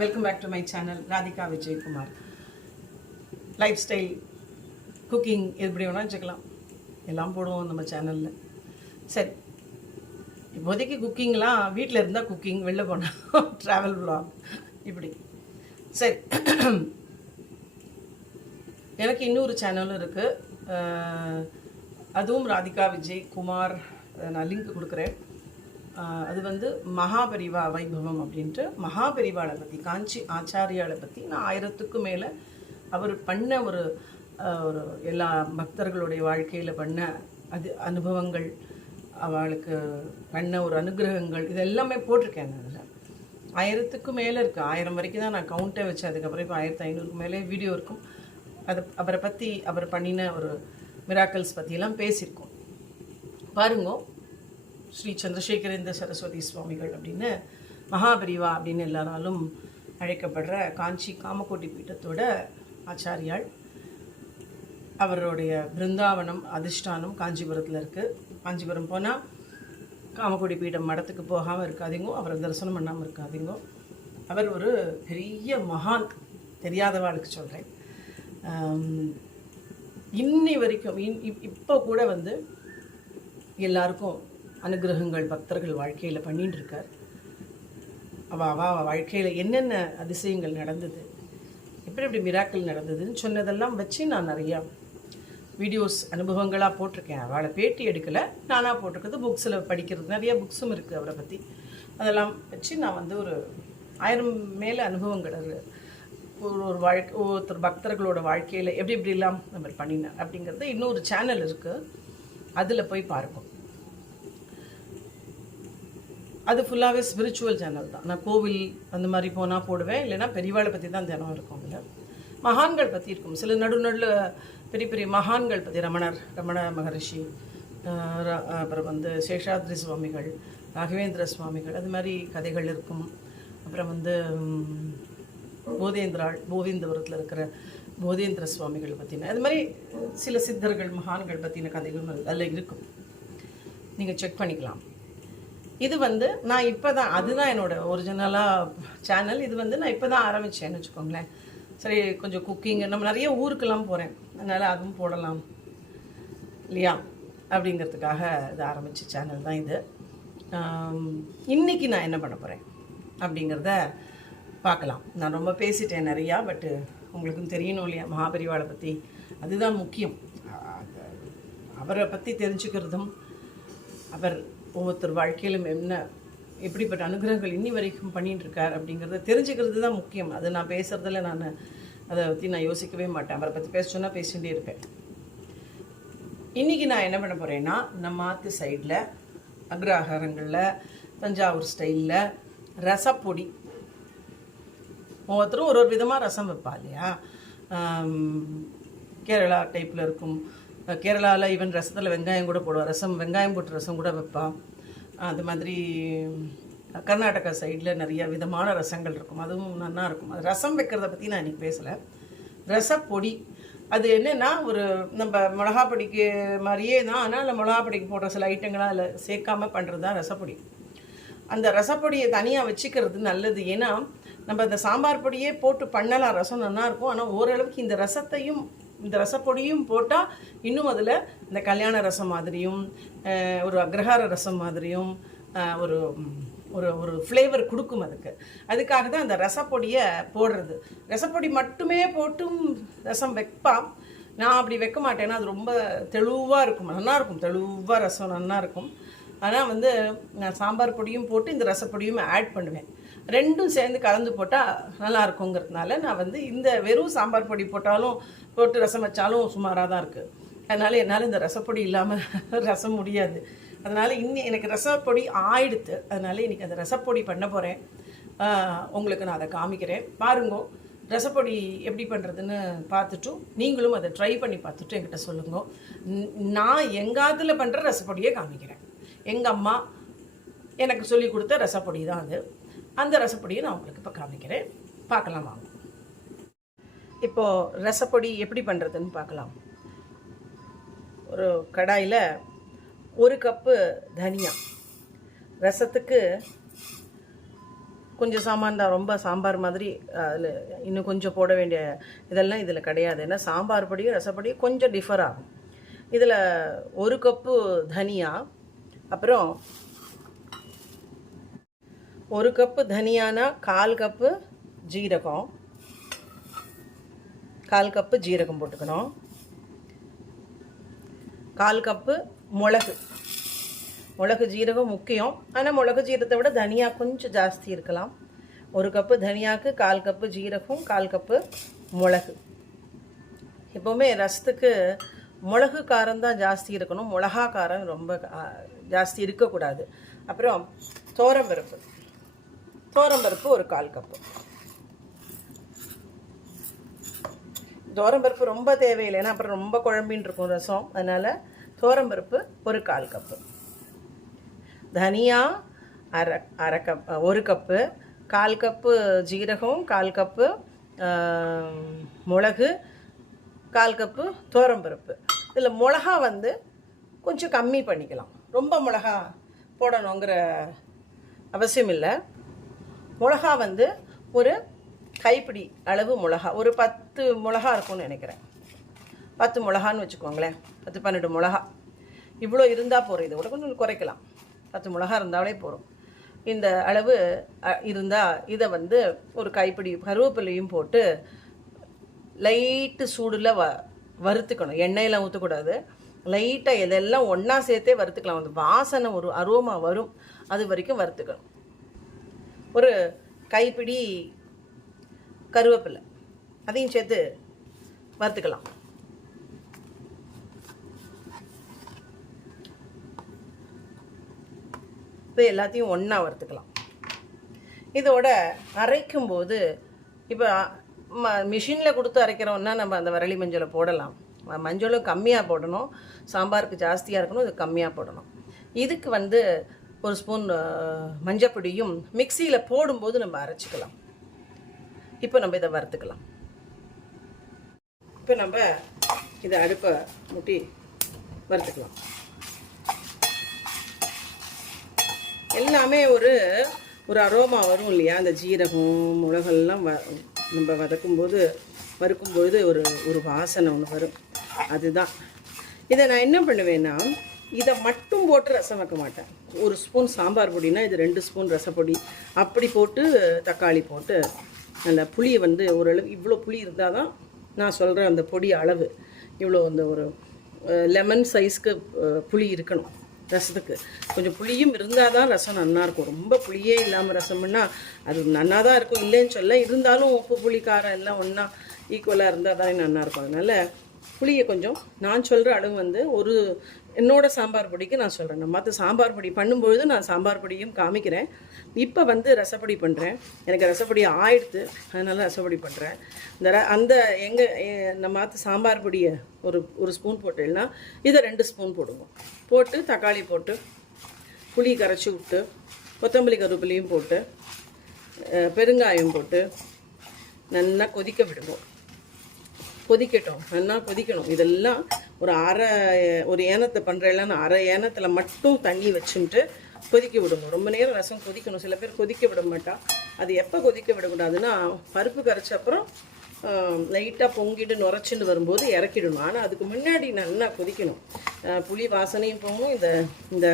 Welcome back to my channel Radhika Vijayakumar lifestyle cooking எப்படி வேணால் வச்சுக்கலாம். எல்லாம் போடுவோம் நம்ம சேனலில் சரி. இப்போதைக்கு குக்கிங்லாம் வீட்டில் இருந்தால் குக்கிங் வெளில போனால் ட்ராவல் விளாக் இப்படி. சரி. எனக்கு இன்னொரு சேனலும் இருக்குது அதுவும் ராதிகா விஜய் குமார் நான் லிங்க் கொடுக்குறேன். அது வந்து மகாபரிவா வைபவம் அப்படின்ட்டு மகாபரிவாளை பற்றி காஞ்சி ஆச்சாரியாவை பற்றி நான் ஆயிரத்துக்கும் மேலே அவர் பண்ண ஒரு ஒரு எல்லா பக்தர்களுடைய வாழ்க்கையில் பண்ண அது அனுபவங்கள் அவளுக்கு பண்ண ஒரு அனுகிரகங்கள் இது எல்லாமே போட்டிருக்கேன் நான் அதில். ஆயிரத்துக்கும் மேலே இருக்குது ஆயிரம் வரைக்கும் தான் நான் கவுண்டே வச்சேன் அதுக்கப்புறம் இப்போ ஆயிரத்தி ஐநூறுக்கு மேலே வீடியோ இருக்கும். அது அவரை பற்றி அவர் பண்ணின ஒரு மிராக்கல்ஸ் பற்றியெல்லாம் பேசியிருக்கோம். பாருங்க ஸ்ரீ சந்திரசேகரேந்திர சரஸ்வதி சுவாமிகள் அப்படின்னு மகாபரிவா அப்படின்னு எல்லாராலும் அழைக்கப்படுற காஞ்சி காமக்கோட்டி பீட்டத்தோட ஆச்சாரியாள். அவருடைய பிருந்தாவனம் அதிஷ்டானம் காஞ்சிபுரத்தில் இருக்குது காஞ்சிபுரம் போனால் காமக்கோடி பீடம் மடத்துக்கு போகாமல் இருக்காதீங்க அவரை தரிசனம் பண்ணாமல் இருக்காதீங்க. அவர் ஒரு பெரிய மகான் தெரியாதவாளுக்கு சொல்கிறேன் இன்னி வரைக்கும் இன் இப்- இப்போ கூட வந்து எல்லாருக்கும் அனுகிரகங்கள் பக்தர்கள் வாழ்க்கையில் பண்ணிட்டு இருக்கார் அவ அவ வாழ்க்கையில் என்னென்ன அதிசயங்கள் நடந்தது? எப்படி எப்படி மிராக்கள் நடந்ததுன்னு சொன்னதெல்லாம் வச்சு நான் நிறையா வீடியோஸ் அனுபவங்களாக போட்டிருக்கேன். அவளை பேட்டி எடுக்கலை நானாக போட்டிருக்கிறது புக்ஸில் படிக்கிறது. நிறைய புக்ஸும் இருக்குது அவரை பற்றி அதெல்லாம் வச்சு நான் வந்து ஒரு ஆயிரம் மேலே அனுபவங்கள் ஒரு ஒரு வாழ்க்கை ஒருத்தர் பக்தர்களோட வாழ்க்கையில் எப்படி எப்படிலாம் நம்ம பண்ணினேன் அப்படிங்கிறது இன்னொரு சேனல் இருக்குது அதில் போய் பார்ப்போம். அது ஃபுல்லாகவே ஸ்பிரிச்சுவல் சேனல் தான். நான் கோவில் அந்த மாதிரி போனால் போடுவேன் இல்லைன்னா பெரியவாளை பற்றி தான் தினம் இருக்கும் அதில் மகான்கள் பற்றி இருக்கும். சில நடு பெரிய பெரிய மகான்கள் பற்றி ரமணர் ரமண மகரிஷி அப்புறம் வந்து சேஷாத்ரி சுவாமிகள் ராகவேந்திர சுவாமிகள் அது மாதிரி கதைகள் இருக்கும். அப்புறம் வந்து போதேந்திராள் கோவிந்தபுரத்தில் இருக்கிற போதேந்திர சுவாமிகள் பற்றின அது மாதிரி சில சித்தர்கள் மகான்கள் பற்றின கதைகளும் அதில் இருக்கும். நீங்கள் செக் பண்ணிக்கலாம். இது வந்து நான் இப்போ தான் அதுதான் என்னோட ஒரிஜினலாக சேனல் இது வந்து நான் இப்போ தான் ஆரம்பித்தேன்னு வச்சுக்கோங்களேன். சரி கொஞ்சம் குக்கிங் நம்ம நிறைய ஊருக்கெல்லாம் போகிறேன் அதனால் அதுவும் போடலாம். இல்லையா? அப்படிங்கிறதுக்காக இது ஆரம்பித்த சேனல் தான் இது. இன்றைக்கி நான் என்ன பண்ண போகிறேன் அப்படிங்கிறத பார்க்கலாம். நான் ரொம்ப பேசிட்டேன் நிறையா பட்டு உங்களுக்கும் தெரியணும் இல்லையா? மகாபரிவாளை பற்றி அதுதான் முக்கியம். அவரை பற்றி தெரிஞ்சுக்கிறதும் அவர் ஒவ்வொருத்தர் வாழ்க்கையிலும் என்ன எப்படிப்பட்ட அனுகிரகங்கள் இன்னி வரைக்கும் பண்ணிட்டு இருக்கார் அப்படிங்கிறத தெரிஞ்சுக்கிறது தான் முக்கியம். அது நான் பேசுகிறதில் நான் அதை பற்றி நான் யோசிக்கவே மாட்டேன். அவரை பற்றி பேச சொன்னால் பேசிகிட்டே இருப்பேன். இன்றைக்கி நான் என்ன பண்ண போகிறேன்னா நம்ம ஆற்று சைடில் அக்ரஹாரங்களில் தஞ்சாவூர் ஸ்டைலில் ரசப்பொடி. ஒவ்வொருத்தரும் ஒரு ஒரு விதமாக ரசம் வைப்பா இல்லையா? கேரளா டைப்பில் இருக்கும். கேரளாவில் ஈவன் ரசத்தில் வெங்காயம் கூட போடுவா. ரசம் வெங்காயம் போட்டு ரசம் கூட வைப்பான் அது மாதிரி கர்நாடகா சைடில் நிறைய விதமான ரசங்கள் இருக்கும். அதுவும் நல்லா இருக்கும். அது ரசம் வைக்கிறத பற்றி நான் இன்றைக்கி பேசலை. ரசப்பொடி. அது என்னென்னா ஒரு நம்ம மிளகா பொடிக்கு மாதிரியே தான். ஆனால் அந்த மிளகா பொடிக்கு போடுற சில ஐட்டங்களாக அதில் சேர்க்காம பண்ணுறது தான் ரசப்பொடி. அந்த ரசப்பொடியை தனியாக வச்சுக்கிறது நல்லது. ஏன்னா நம்ம அந்த சாம்பார் பொடியே போட்டு பண்ணலாம். ரசம் நல்லா இருக்கும். ஆனால் ஓரளவுக்கு இந்த ரசத்தையும் இந்த ரசப்பொடியும் போட்டால் இன்னும் அதில் இந்த கல்யாண ரசம் மாதிரியும் ஒரு அக்ரஹார ரசம் மாதிரியும் ஒரு ஒரு ஒரு ஃப்ளேவர் கொடுக்கும் அதுக்கு. அதுக்காக தான் அந்த ரசப்பொடியை போடுறது. ரசப்பொடி மட்டுமே போட்டும் ரசம் வைப்பான். நான் அப்படி வைக்க மாட்டேன்னா அது ரொம்ப தெளிவாக இருக்கும். நல்லாயிருக்கும் தெளிவாக ரசம் நல்லா இருக்கும். ஆனால் வந்து நான் சாம்பார் பொடியும் போட்டு இந்த ரசப்பொடியும் ஆட் பண்ணுவேன். ரெண்டும் சேர்ந்து கலந்து போட்டால் நல்லா இருக்குங்கிறதுனால நான் வந்து இந்த வெறும் சாம்பார் பொடி போட்டாலும் போட்டு ரசம் வச்சாலும் சுமாராக தான் இருக்குது அதனால் என்னால் இந்த ரசப்பொடி இல்லாமல் ரசம் முடியாது. அதனால் இன்னி எனக்கு ரசப்பொடி ஆயிடுத்து. அதனால் இன்றைக்கி அந்த ரசப்பொடி பண்ண போகிறேன் உங்களுக்கு நான் அதை காமிக்கிறேன். பாருங்க ரசப்பொடி எப்படி பண்ணுறதுன்னு பார்த்துட்டும் நீங்களும் அதை ட்ரை பண்ணி பார்த்துட்டு என்கிட்ட சொல்லுங்க. நான் எங்காதில் பண்ணுற ரசப்பொடியை காமிக்கிறேன். எங்கள் அம்மா எனக்கு சொல்லி கொடுத்த ரசப்பொடி தான் அது. அந்த ரசப்பொடியை நான் உங்களுக்கு இப்போ காமிக்கிறேன். பார்க்கலாம் வாங்க. இப்போது ரசப்பொடி எப்படி பண்ணுறதுன்னு பார்க்கலாம். ஒரு கடாயில் ஒரு கப்பு தனியா. ரசத்துக்கு கொஞ்சம் சாமான் தான் ரொம்ப சாம்பார் மாதிரி அதில் இன்னும் கொஞ்சம் போட வேண்டிய இதெல்லாம் இதில் கிடையாது. ஏன்னா சாம்பார் பொடியும் ரசப்பொடியும் கொஞ்சம் டிஃபர் ஆகும். இதில் ஒரு கப்பு தனியா அப்புறம் ஒரு கப்பு தனியானா கால் கப்பு ஜீரகம் கால் கப்பு ஜீரகம் போட்டுக்கணும். கால் கப்பு மிளகு. மிளகு ஜீரகம் முக்கியம். ஆனால் மிளகு ஜீரகத்தை விட தனியா கொஞ்சம் ஜாஸ்தி இருக்கலாம். ஒரு கப்பு தனியாவுக்கு கால் கப்பு ஜீரகம் கால் கப்பு மிளகு. எப்போவுமே ரசத்துக்கு மிளகு காரம் தான் ஜாஸ்தி இருக்கணும். மிளகா காரம் ரொம்ப ஜாஸ்தி இருக்கக்கூடாது. அப்புறம் தோரம்பருப்பு தோரம்பருப்பு ஒரு கால் கப்பு. தோரம்பருப்பு ரொம்ப தேவையில்லை. ஏன்னா அப்புறம் ரொம்ப குழம்பின்னு இருக்கும் ரசம். அதனால் தோரம்பருப்பு ஒரு கால் கப்பு. தனியா அரை அரை கப் ஒரு கப்பு. கால் கப்பு ஜீரகம் கால் கப்பு மிளகு கால் கப்பு தோரம்பருப்பு இதில் மிளகா வந்து கொஞ்சம் கம்மி பண்ணிக்கலாம். ரொம்ப மிளகா போடணுங்கிற அவசியம் இல்லை மிளகா வந்து ஒரு கைப்பிடி அளவு மிளகா. ஒரு பத்து மிளகா இருக்கும்னு நினைக்கிறேன். பத்து மிளகான்னு வச்சுக்கோங்களேன். பத்து பன்னெண்டு மிளகா. இவ்வளோ இருந்தால் போகிறோம் இதை விட கொஞ்சம் குறைக்கலாம். பத்து மிளகா இருந்தாலே போதும் இந்த அளவு இருந்தால் இதை வந்து ஒரு கைப்பிடி கருவேப்பிலையும் போட்டு லைட்டு சூடில் வ வறுத்துக்கணும். எண்ணெயெல்லாம் ஊற்றக்கூடாது லைட்டாக இதெல்லாம் ஒன்றா சேர்த்தே வறுத்துக்கலாம். அந்த வாசனை ஒரு அரோமா வரும். அது வரைக்கும் வறுத்துக்கணும். ஒரு கைப்பிடி கருவேப்பிலை. அதையும் சேர்த்து வறுத்துக்கலாம். இப்போ எல்லாத்தையும் ஒன்றா வறுத்துக்கலாம். இதோட அரைக்கும்போது இப்போ ம மிஷினில் கொடுத்து அரைக்கிறோம்னா நம்ம அந்த வரலி மஞ்சளை போடலாம். மஞ்சளும் கம்மியாக போடணும். சாம்பாருக்கு ஜாஸ்தியாக இருக்கணும் இது கம்மியாக போடணும். இதுக்கு வந்து ஒரு ஸ்பூன் மஞ்சப்பொடியும் மிக்சியில் போடும்போது நம்ம அரைச்சிக்கலாம். இப்போ நம்ம இதை வறுத்துக்கலாம். இப்போ நம்ம இதை அடுப்பை முட்டி வறுத்துக்கலாம். எல்லாமே ஒரு ஒரு அரோமா வரும் இல்லையா? அந்த ஜீரகம் மிளகெல்லாம் வ நம்ம வதக்கும்போது வறுக்கும்பொழுது ஒரு ஒரு வாசனை ஒன்று வரும். அதுதான். இதை நான் என்ன பண்ணுவேன்னா இதை மட்டும் போட்டு ரசம் வைக்க மாட்டேன். ஒரு ஸ்பூன் சாம்பார் பொடினா இது ரெண்டு ஸ்பூன் ரசப்பொடி. அப்படி போட்டு தக்காளி போட்டு அந்த புளியை வந்து ஓரளவு இவ்வளோ புளி இருந்தால் தான் நான் சொல்கிற அந்த பொடி அளவு. இவ்வளோ அந்த ஒரு லெமன் சைஸ்க்கு புளி இருக்கணும் ரசத்துக்கு. கொஞ்சம் புளியும் இருந்தால் தான் ரசம் நல்லாயிருக்கும் ரொம்ப புளியே இல்லாமல் ரசம்னா அது நன்னா தான் இருக்கும். இல்லைன்னு சொல்ல இருந்தாலும் உப்பு புளி காரம் எல்லாம் ஒன்றா ஈக்குவலாக இருந்தால் தானே நல்லாயிருக்கும் அதனால் புளியை கொஞ்சம் நான் சொல்கிற அளவு வந்து ஒரு என்னோடய சாம்பார் பொடிக்கு நான் சொல்கிறேன் நான் மற்ற சாம்பார் பொடி பண்ணும்பொழுது நான் சாம்பார் பொடியும் காமிக்கிறேன். இப்போ வந்து ரசப்பொடி பண்ணுறேன் எனக்கு ரசப்பொடி ஆயிடுத்து அதனால் ரசப்பொடி பண்ணுறேன் இந்த அந்த எங்கள் நம்ம மற்ற சாம்பார் பொடியை ஒரு ஒரு ஸ்பூன் போட்டேன்னா இதை ரெண்டு ஸ்பூன் போடுவோம். போட்டு தக்காளி போட்டு புளி கரைச்சி விட்டு கொத்தமல்லி கருவேப்பிலையும் போட்டு பெருங்காயம் போட்டு நல்லா கொதிக்க விடுவோம். கொதிக்கட்டும். நல்லா கொதிக்கணும். இதெல்லாம் ஒரு அரை ஒரு ஏனத்தை பண்ணுறேன்னா அரை ஏனத்தில் மட்டும் தண்ணி வச்சுட்டு கொதிக்க விடணும். ரொம்ப நேரம் ரசம் கொதிக்கணும். சில பேர் கொதிக்க விட மாட்டா. அது எப்போ கொதிக்க விடக்கூடாதுன்னா பருப்பு கரைச்ச அப்புறம் லைட்டாக பொங்கிட்டு நுரைச்சின்னு வரும்போது இறக்கிடணும். ஆனால் அதுக்கு முன்னாடி நல்லா கொதிக்கணும். புளி வாசனையும் போகணும் இந்த இந்த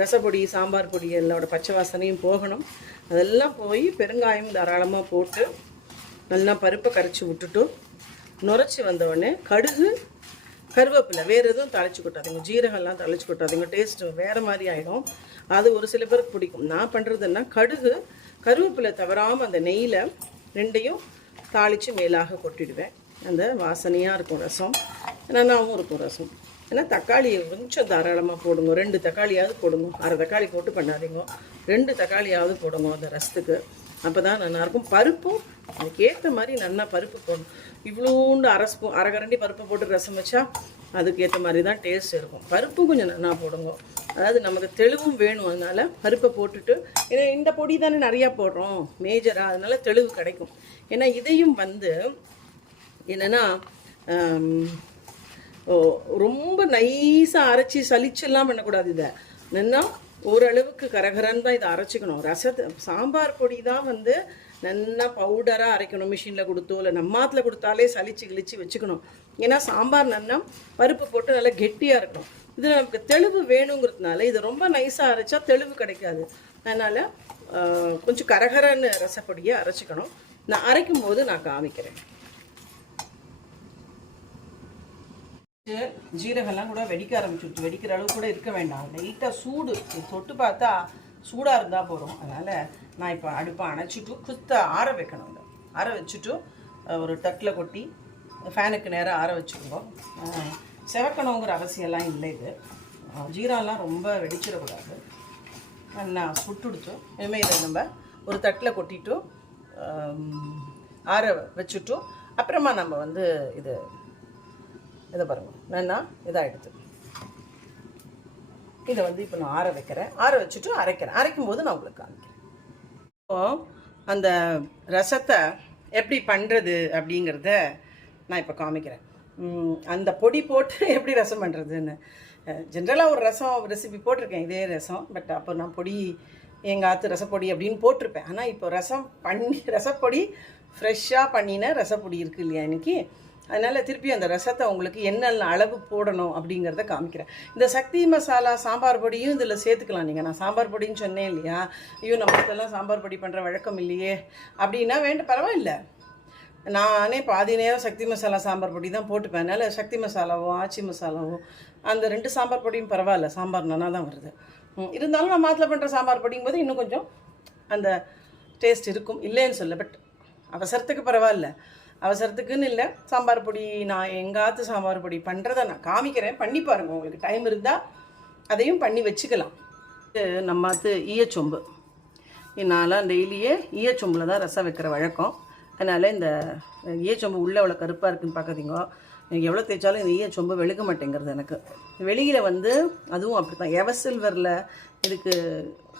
ரசப்பொடி சாம்பார் பொடி எல்லோட பச்சை வாசனையும் போகணும். அதெல்லாம் போய் பெருங்காயம் தாராளமாக போட்டு நல்லா பருப்பை கரைச்சி விட்டுட்டு நுரைச்சி வந்தவுடனே கடுகு கருவேப்பிலை வேறு எதுவும் தாளித்து கொட்டாதீங்க. ஜீரகம்லாம் தாளிச்சு கொட்டாதீங்க. டேஸ்ட் வேறு மாதிரி ஆகிடும் அது ஒரு சில பேருக்கு பிடிக்கும். நான் பண்ணுறதுன்னா கடுகு கருவேப்பிலை தவறாமல் அந்த நெய்யில் ரெண்டையும் தாளித்து மேலாக கொட்டிடுவேன். அந்த வாசனையாக இருக்கும் ரசம். நல்லாவும் இருக்கும் ரசம். ஏன்னா தக்காளியை கொஞ்சம் தாராளமாக போடுங்க. ரெண்டு தக்காளியாவது போடுங்க. அரை தக்காளி போட்டு பண்ணாதீங்க. ரெண்டு தக்காளியாவது போடுங்க அந்த ரசத்துக்கு. அப்போ தான் நல்லாயிருக்கும். பருப்பும் அதுக்கேற்ற மாதிரி நல்லா பருப்பு போடணும். இவ்வளோண்டு அரை ஸ்பூன் அரை பருப்பை போட்டு ரசம் வச்சா அதுக்கேற்ற மாதிரி தான் டேஸ்ட் இருக்கும். பருப்பும் கொஞ்சம் நல்லா போடுங்க. அதாவது நமக்கு தெளிவும் வேணும் அதனால பருப்பை போட்டுட்டு ஏன்னா இந்த பொடி தானே நிறையா போடுறோம் மேஜராக அதனால் தெளிவு கிடைக்கும். ஏன்னா இதையும் வந்து என்னென்னா ஓ ரொம்ப நைஸாக அரைச்சி சலிச்செல்லாம் பண்ணக்கூடாது இதை. என்னென்னா ஓரளவுக்கு கரகரன்னு தான் இதை அரைச்சிக்கணும். ரசத்தை சாம்பார் பொடி தான் வந்து நல்லா பவுடராக அரைக்கணும் மிஷினில் கொடுத்தோ இல்லை நம்மாத்தில் கொடுத்தாலே சளிச்சு கிழிச்சு வச்சுக்கணும். ஏன்னா சாம்பார் நல்லா பருப்பு போட்டு நல்லா கெட்டியாக இருக்கணும். இது நமக்கு தெளிவு வேணுங்கிறதுனால இது ரொம்ப நைஸாக அரைச்சா தெளிவு கிடைக்காது. அதனால் கொஞ்சம் கரகரன்னு ரசப்பொடியை அரைச்சிக்கணும். நான் அரைக்கும் போது நான் காமிக்கிறேன். ஜீரகம்லாம் கூட வெடிக்க ஆரம்பிச்சுட்டு வெடிக்கிற அளவு கூட இருக்க வேண்டாம். லைட்டாக சூடு. தொட்டு பார்த்தா சூடாக இருந்தால் போதும். அதனால் நான் இப்போ அடுப்பை அணைச்சிட்டு குத்த ஆற வைக்கணும் இதை. ஆற வச்சுட்டு ஒரு தட்டில் கொட்டி ஃபேனுக்கு நேராக ஆற வச்சுக்குவோம் செவக்கணுங்கிற அவசியம்லாம் இல்லை இது. ஜீரம்லாம் ரொம்ப வெடிச்சிடக்கூடாது. நான் சுட்டுடுத்து இனிமேல் இதை நம்ம ஒரு தட்டில் கொட்டிட்டு ஆற வச்சுட்டும் அப்புறமா நம்ம வந்து இது இதை பாருங்க. இதாக இதாகிடுது இதை வந்து இப்போ நான் ஆற வைக்கிறேன். ஆற வச்சுட்டு அரைக்கிறேன். அரைக்கும் போது நான் உங்களுக்கு காமிக்கிறேன். இப்போ அந்த ரசத்தை எப்படி பண்ணுறது அப்படிங்கிறத நான் இப்போ காமிக்கிறேன். அந்த பொடி போட்டு எப்படி ரசம் பண்ணுறதுன்னு ஜென்ரலாக ஒரு ரசம் ரெசிபி போட்டிருக்கேன். இதே ரசம். பட் அப்போ நான் பொடி எங்கள் ஆற்று ரசப்பொடி அப்படின்னு போட்டிருப்பேன். ஆனால் இப்போ ரசம் பண்ணி ரசப்பொடி ஃப்ரெஷ்ஷாக பண்ணின ரசப்பொடி இருக்குது இல்லையா இன்றைக்கி அதனால் திருப்பி அந்த ரசத்தை உங்களுக்கு என்னென்ன அளவு போடணும் அப்படிங்கிறத காமிக்கிறேன். இந்த சக்தி மசாலா சாம்பார் பொடியும் இதில் சேர்த்துக்கலாம் நீங்கள் நான் சாம்பார் பொடின்னு சொன்னேன் இல்லையா? ஐயோ நம்ம இதெல்லாம் சாம்பார் பொடி பண்ணுற வழக்கம் இல்லையே. அப்படின்னா வேண்டாம் பரவாயில்ல. நானே பாதி நேரம் சக்தி மசாலா சாம்பார் பொடி தான் போட்டுப்பேன். அதனால் சக்தி மசாலாவும் ஆச்சி மசாலாவோ அந்த ரெண்டு சாம்பார் பொடியும் பரவாயில்ல. சாம்பார் நல்லா தான் வருது. இருந்தாலும் நான் மாத்தில் பண்ணுற சாம்பார் பொடிங்கும் போது இன்னும் கொஞ்சம் அந்த டேஸ்ட் இருக்கும். இல்லைன்னு சொல்ல பட் அவசரத்துக்கு பரவாயில்ல. அவசரத்துக்குன்னு இல்லை. சாம்பார் பொடி நான் எங்காத்து சாம்பார் பொடி பண்ணுறதை நான் காமிக்கிறேன். பண்ணி பாருங்க. உங்களுக்கு டைம் இருந்தால் அதையும் பண்ணி வச்சுக்கலாம். இது நம்மாத்து ஈயச்சொம்பு. நான்லாம் டெய்லியே ஈயச்சொம்பில் தான் ரசம் வைக்கிற வழக்கம். அதனால் இந்த ஈயச்சொம்பு உள்ளே அவ்வளோ கருப்பாக இருக்குன்னு பார்க்குறீங்க எனக்கு எவ்வளோ தேய்ச்சாலும் இந்த ஈயச்சொம்பு வெளுக்க மாட்டேங்கிறது எனக்கு. வெளியில் வந்து அதுவும் அப்படி தான் எவ சில்வரில் இதுக்கு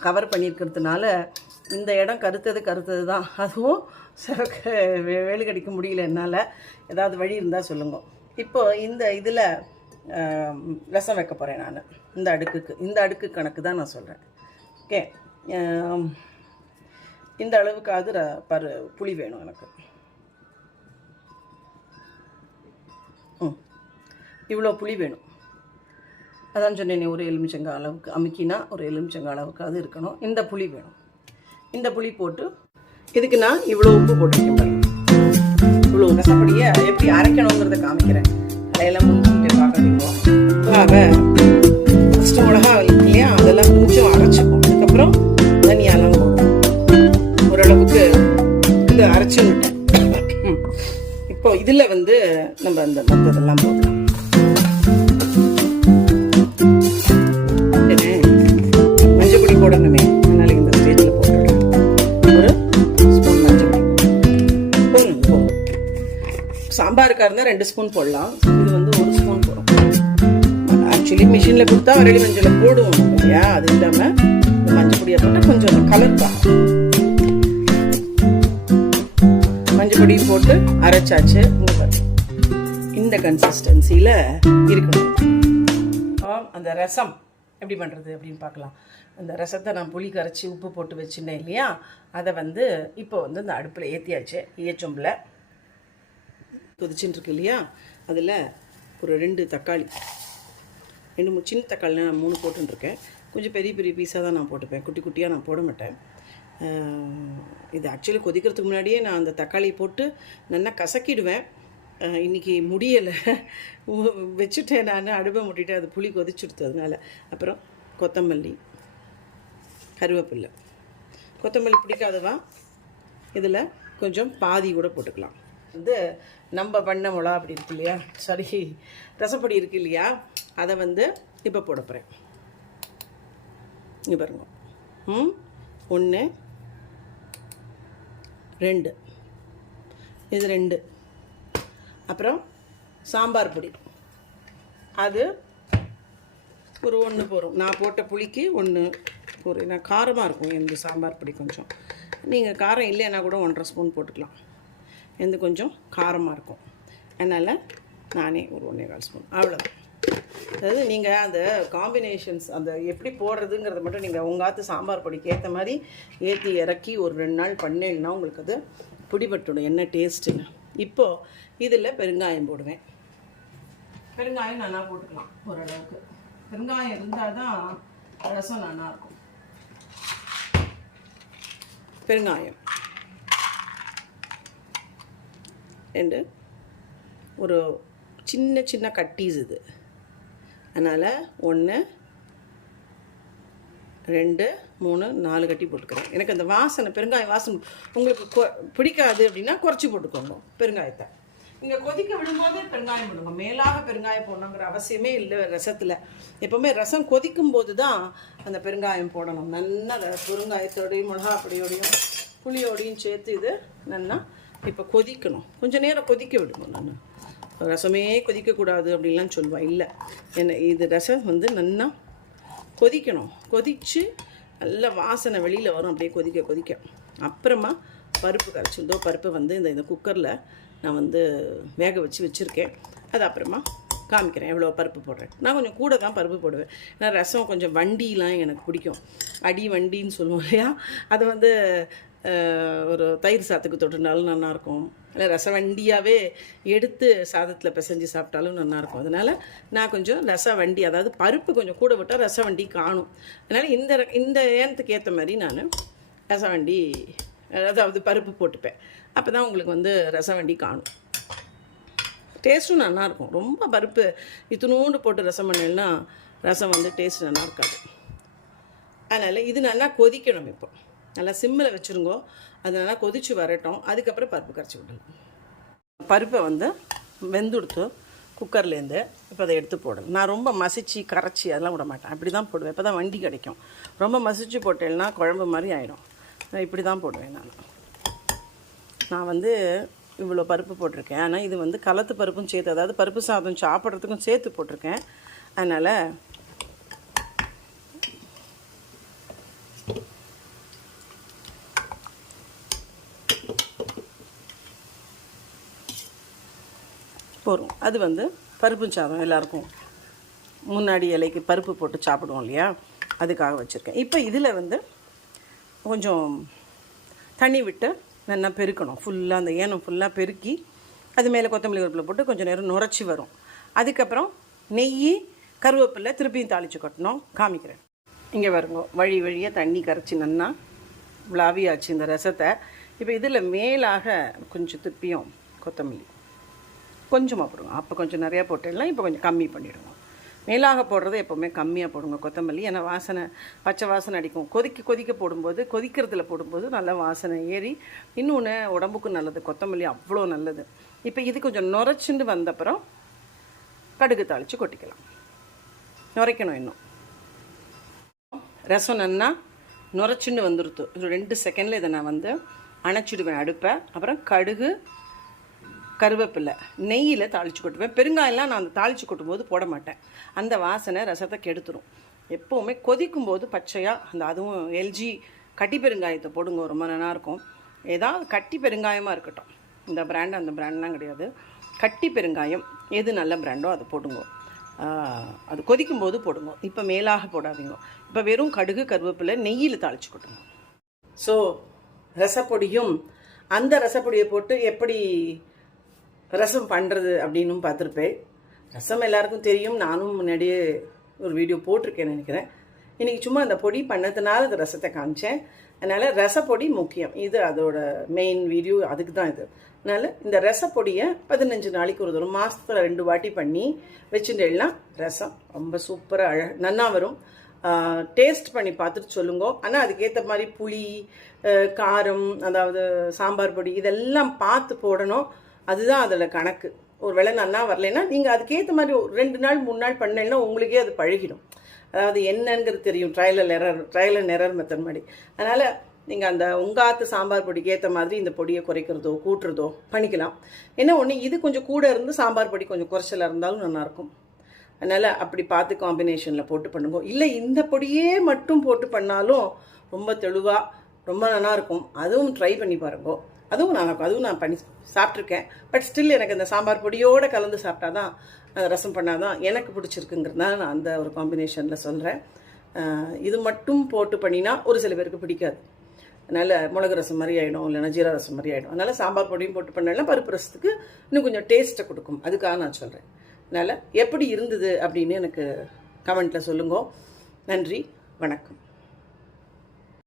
கவர் பண்ணியிருக்கிறதுனால இந்த இடம் கருத்தது கருத்தது தான். அதுவும் சிறக்க வேலு கடிக்க முடியல என்னால். ஏதாவது வழி இருந்தால் சொல்லுங்க. இப்போது இந்த இதில் ரசம் வைக்க போகிறேன் நான். இந்த அடுக்குக்கு இந்த அடுக்கு கணக்கு தான் நான் சொல்கிறேன் ஓகே? இந்த அளவுக்காவது ர பரு புளி வேணும் எனக்கு. ம். இவ்வளோ புளி வேணும். அதான் சொன்னேன் ஒரு எலுமிச்சங்க அளவுக்கு அமுக்கினா ஒரு எலுமிச்சங்க அளவுக்காவது இருக்கணும். இந்த புளி வேணும். இந்த புளி போட்டு இதுக்கு நான் இவ்வளோ உப்பு போட்டிருக்கேன் பாருங்க இவ்வளோ ரசப்படியை எப்படி அரைக்கணுங்கிறத காமிக்கிறேன். அதையெல்லாம் முடிச்சுட்டு பார்க்காதீங்க ஆக ஃபஸ்ட்டு மிளகா இல்லையா அதெல்லாம் கொஞ்சம் அரைச்சிப்போம். அதுக்கப்புறம் தனியாலாம் போடுவோம் ஓரளவுக்கு இது அரைச்சி விட்டேன். இப்போ இதில் வந்து நம்ம அந்த மற்றதெல்லாம் போடலாம். சாம்பாருக்கா இருந்தால் ரெண்டு ஸ்பூன் போடலாம். இது வந்து ஒரு ஸ்பூன் போடும். ஆக்சுவலி மிஷினில் கொடுத்தா ரெடி மஞ்சளை போடுவோம் இல்லையா? அது இல்லாமல் மஞ்சள் பொடியை போட்டு கொஞ்சம் கலர் மஞ்சள் பொடி போட்டு அரைச்சாச்சு. இந்த கன்சிஸ்டன்சியில் இருக்கணும். அந்த ரசம் எப்படி பண்ணுறது அப்படின்னு பார்க்கலாம். அந்த ரசத்தை நான் புளி கரைச்சி உப்பு போட்டு வச்சுருந்தேன் இல்லையா? அதை வந்து இப்போ வந்து இந்த அடுப்பில் ஏற்றியாச்சு ஈயச்சொம்பில். கொதிச்சுட்டுருக்கு இல்லையா அதில் ஒரு ரெண்டு தக்காளி. ரெண்டு மூணு சின்ன தக்காளி நான் மூணு போட்டுருக்கேன் கொஞ்சம் பெரிய பெரிய பீஸாக தான் நான் போட்டுப்பேன். குட்டி குட்டியாக நான் போட மாட்டேன். இது ஆக்சுவலி கொதிக்கிறதுக்கு முன்னாடியே நான் அந்த தக்காளி போட்டு நல்லா கசக்கிடுவேன். இன்றைக்கி இன்னைக்கு முடியலை. வச்சுட்டேன் நான். அடுப்பை முட்டிட்டு அது புளி கொதிச்சுடுத்து அதனால். அப்புறம் கொத்தமல்லி கருவேப்பில்லை. கொத்தமல்லி பிடிக்காதவா? இதில் கொஞ்சம் பாதி கூட போட்டுக்கலாம். வந்து நம்ம பண்ண மிளகா அப்படி இருக்கு இல்லையா? சாரி ரசப்பொடி இருக்கு இல்லையா? அதை வந்து இப்போ போட போகிறேன் இங்கே பாருங்க. ம் ஒன்று ரெண்டு. இது ரெண்டு. அப்புறம் சாம்பார் பொடி. அது ஒரு ஒன்று போகிறோம் நான் போட்ட புளிக்கு ஒன்று ஒரு ஏன்னா காரமாக இருக்கும் எனக்கு சாம்பார் பொடி கொஞ்சம். நீங்கள் காரம் இல்லைன்னா கூட ஒன்றரை ஸ்பூன் போட்டுக்கலாம். எந்த கொஞ்சம் காரமாக இருக்கும். அதனால் நானே ஒரு ஒன்றே கால் ஸ்பூன். அவ்வளோதான் அதாவது நீங்கள் அந்த காம்பினேஷன்ஸ் அந்த எப்படி போடுறதுங்கிறத மட்டும் நீங்கள் உங்காத்து சாம்பார் பொடிக்கு ஏற்ற மாதிரி ஏற்றி இறக்கி ஒரு ரெண்டு நாள் பண்ணேன்னா உங்களுக்கு அது பிடிபட்டுடும் என்ன டேஸ்ட்டுன்னு இப்போது இதில் பெருங்காயம் போடுவேன். பெருங்காயம் நல்லா போட்டுக்கலாம் ஓரளவுக்கு. பெருங்காயம் இருந்தால் தான் ரசம் நல்லாயிருக்கும் பெருங்காயம். ரெண்டு ஒரு சின்ன சின்ன கட்டீஸ் இது. அதனால் ஒன்று ரெண்டு மூணு நாலு கட்டி போட்டுக்கிறேன். எனக்கு அந்த வாசனை பெருங்காய வாசனை உங்களுக்கு கொ- பிடிக்காது அப்படின்னா குறைச்சி போட்டுக்கோங்க பெருங்காயத்தை. நீங்கள் கொதிக்க விடும்போதே பெருங்காயம் போடுங்க. மேலாக பெருங்காயம் போடணுங்கிற அவசியமே இல்லை ரசத்தில். எப்போவுமே ரசம் கொதிக்கும் போது தான் அந்த பெருங்காயம் போடணும். நல்லா பெருங்காயத்தோடையும் மிளகாப்பொடியோடையும் புளியோடையும் சேர்த்து இது நல்லா இப்போ கொதிக்கணும். கொஞ்சம் நேரம் கொதிக்க விடுங்க நான். ரசமே கொதிக்கக்கூடாது அப்படின்லாம் சொல்லுவேன் இல்லை. என்ன இது ரசம் வந்து நல்லா கொதிக்கணும். கொதித்து நல்ல வாசனை வெளியில் வரும். அப்படியே கொதிக்க கொதிக்க. அப்புறமா பருப்பு கரைச்சிருந்தோ பருப்பை வந்து இந்த இந்த குக்கரில் நான் வந்து வேக வச்சு வச்சுருக்கேன். அது அப்புறமா காமிக்கிறேன். எவ்வளோ பருப்பு போடுறேன். நான் கொஞ்சம் கூட தான் பருப்பு போடுவேன். ஏன்னா ரசம் கொஞ்சம் வண்டிலாம் எனக்கு பிடிக்கும். அடி வண்டின்னு சொல்லுவோம் இல்லையா? அது வந்து ஒரு தயிர் சாத்துக்கு தொட்டுனாலும் நல்லாயிருக்கும். இல்லை ரசவண்டியாகவே எடுத்து சாதத்தில் பிசைஞ்சு சாப்பிட்டாலும் நல்லாயிருக்கும். அதனால் நான் கொஞ்சம் ரசவண்டி அதாவது பருப்பு கொஞ்சம் கூட விட்டால் ரசவண்டி காணும். அதனால் இந்த இந்த ஏனத்துக்கு ஏற்ற மாதிரி நான் ரசவண்டி அதாவது பருப்பு போட்டுப்பேன். அப்போ தான் உங்களுக்கு வந்து ரசவண்டி காணும். டேஸ்ட்டும் நல்லாயிருக்கும். ரொம்ப பருப்பு இத்தினோண்டு போட்டு ரசம் பண்ணலைன்னா ரசம் வந்து டேஸ்ட் நல்லா இருக்காது அதனால் இது நல்லா கொதிக்கணும் இப்போ. நல்லா சிம்மில் வச்சுருங்கோ. அது நல்லா கொதித்து வரட்டும். அதுக்கப்புறம் பருப்பு கரைச்சி விடலாம் பருப்பை வந்து வெந்துடுத்து குக்கர்லேருந்து இப்போ அதை எடுத்து போடணும். நான் ரொம்ப மசிச்சு கரைச்சி அதெல்லாம் விட மாட்டேன். அப்படி தான் போடுவேன். இப்போ தான் வண்டி கிடைக்கும். ரொம்ப மசிச்சு போட்டேன்னா குழம்பு மாதிரி ஆகிடும் நான் இப்படி தான் போடுவேன் நான். நான் வந்து இவ்வளோ பருப்பு போட்டிருக்கேன். ஆனால் இது வந்து கலத்து பருப்பும் சேர்த்து அதாவது பருப்பு சாதம் சாப்பிட்றதுக்கும் சேர்த்து போட்டிருக்கேன். அதனால் போகிறோம் அது வந்து பருப்பு சாதம் எல்லாருக்கும் முன்னாடி இலைக்கு பருப்பு போட்டு சாப்பிடுவோம் இல்லையா? அதுக்காக வச்சுருக்கேன். இப்போ இதில் வந்து கொஞ்சம் தண்ணி விட்டு நல்லா பெருக்கணும். ஃபுல்லாக அந்த ஏனம் ஃபுல்லாக பெருக்கி அது மேலே கொத்தமல்லி கருப்பில் போட்டு கொஞ்சம் நேரம் நுரைச்சி வரும். அதுக்கப்புறம் நெய் கருவேப்பிலை திருப்பியும் தாளித்து கொட்டணும். காமிக்கிறேன். இங்கே வருங்க வழி வழியாக தண்ணி கரைச்சி நன்னா விளாவியாச்சு இந்த ரசத்தை. இப்போ இதில் மேலாக கொஞ்சம் திருப்பியும் கொத்தமல்லி. கொஞ்சமாக போடுங்க. அப்போ கொஞ்சம் நிறையா போட்டுடலாம். இப்போ கொஞ்சம் கம்மி பண்ணிவிடுங்க மேலாக போடுறது எப்போவுமே கம்மியாக போடுங்க கொத்தமல்லி. ஏன்னா வாசனை பச்சை வாசனை அடிக்கும். கொதிக்க கொதிக்க போடும்போது கொதிக்கிறதுல போடும்போது நல்ல வாசனை ஏறி இன்னொன்று உடம்புக்கும் நல்லது. கொத்தமல்லி அவ்வளோ நல்லது. இப்போ இது கொஞ்சம் நுரைச்சிண்டு வந்தப்புறம் கடுகு தாளித்து கொட்டிக்கலாம். நுரைக்கணும் இன்னும். ரசம் நன்னா நுரைச்சிண்டு வந்துருத்து ரெண்டு செகண்டில் இதை நான் வந்து அணைச்சிடுவேன் அடுப்பை. அப்புறம் கடுகு கருவேப்பிலை நெய்யில் தாளித்து கொட்டுவேன். பெருங்காயம்லாம் நான் அந்த தாளித்து கொட்டும்போது போட மாட்டேன். அந்த வாசனை ரசத்தை கெடுத்துரும். எப்போவுமே கொதிக்கும் போது பச்சையாக அந்த அதுவும் எல்ஜி கட்டி பெருங்காயத்தை போடுங்க. ரொம்ப நல்லா இருக்கும். ஏதாவது கட்டி பெருங்காயமாக இருக்கட்டும். இந்த பிராண்ட் அந்த பிராண்ட்லாம் கிடையாது. கட்டி பெருங்காயம் எது நல்ல பிராண்டோ அதை போடுங்க. அது கொதிக்கும் போது போடுங்க. இப்போ மேலாக போடாதீங்க. இப்போ வெறும் கடுகு கருவேப்பிலை நெய்யில் தாளித்து கொட்டுங்க. ஸோ ரசப்பொடியும் அந்த ரசப்பொடியை போட்டு எப்படி ரசம் பண்ணுறது அப்படின்னும் பார்த்துருப்பேன். ரசம் எல்லாருக்கும் தெரியும். நானும் முன்னாடியே ஒரு வீடியோ போட்டிருக்கேன்னு நினைக்கிறேன். இன்றைக்கி சும்மா அந்த பொடி பண்ணதுனால அந்த ரசத்தை காமிச்சேன். அதனால் ரசப்பொடி முக்கியம். இது அதோட மெயின் வீடியோ அதுக்கு தான் இது. அதனால் இந்த ரசப்பொடியை பதினஞ்சு நாளைக்கு ஒரு தூரம் மாதத்தில் ரெண்டு வாட்டி பண்ணி வச்சுட்டேன்னா ரசம் ரொம்ப சூப்பராக அழ நன்னா வரும். டேஸ்ட் பண்ணி பார்த்துட்டு சொல்லுங்க. ஆனால் அதுக்கேற்ற மாதிரி புளி காரம் அதாவது சாம்பார் பொடி இதெல்லாம் பார்த்து போடணும். அதுதான் அதில் கணக்கு. ஒரு வேளை நல்லா வரலைன்னா நீங்கள் அதுக்கேற்ற மாதிரி ஒரு ரெண்டு நாள் மூணு நாள் பண்ணலைன்னா உங்களுக்கே அது பழகிடும். அதாவது என்னங்கிறது தெரியும். Trial error trial error method மாதிரி. அதனால் நீங்கள் அந்த உங்காத்து சாம்பார் பொடிக்கு ஏற்ற மாதிரி இந்த பொடியை குறைக்கிறதோ கூட்டுறதோ பண்ணிக்கலாம். என்ன ஒன்று இது கொஞ்சம் கூட இருந்து சாம்பார் பொடி கொஞ்சம் குறைச்சலாக இருந்தாலும் நல்லாயிருக்கும் அதனால் அப்படி பார்த்து காம்பினேஷனில் போட்டு பண்ணுங்க. இல்லை இந்த பொடியே மட்டும் போட்டு பண்ணாலும் ரொம்ப தெளிவாக ரொம்ப நல்லாயிருக்கும் அதுவும் ட்ரை பண்ணி பாருங்க. அதுவும் நான் அதுவும் நான் பண்ணி சாப்பிட்ருக்கேன் பட் ஸ்டில் எனக்கு அந்த சாம்பார் பொடியோடு கலந்து சாப்பிட்டா தான் ரசம் ரசம் பண்ணாதான் எனக்கு பிடிச்சிருக்குங்கிறதுனால நான் அந்த ஒரு காம்பினேஷனில் சொல்கிறேன் இது மட்டும் போட்டு பண்ணினா ஒரு சில பேருக்கு பிடிக்காது. அதனால் மிளகு ரசம் மாதிரி ஆகிடும் இல்லைன்னா ஜீரா ரசம் மாதிரி ஆகிடும் அதனால் சாம்பார் பொடியும் போட்டு பண்ணலாம் பருப்பு ரசத்துக்கு இன்னும் கொஞ்சம் டேஸ்ட்டை கொடுக்கும். அதுக்காக நான் சொல்கிறேன் அதனால் எப்படி இருந்தது அப்படின்னு எனக்கு கமெண்ட்டில் சொல்லுங்க. நன்றி வணக்கம்.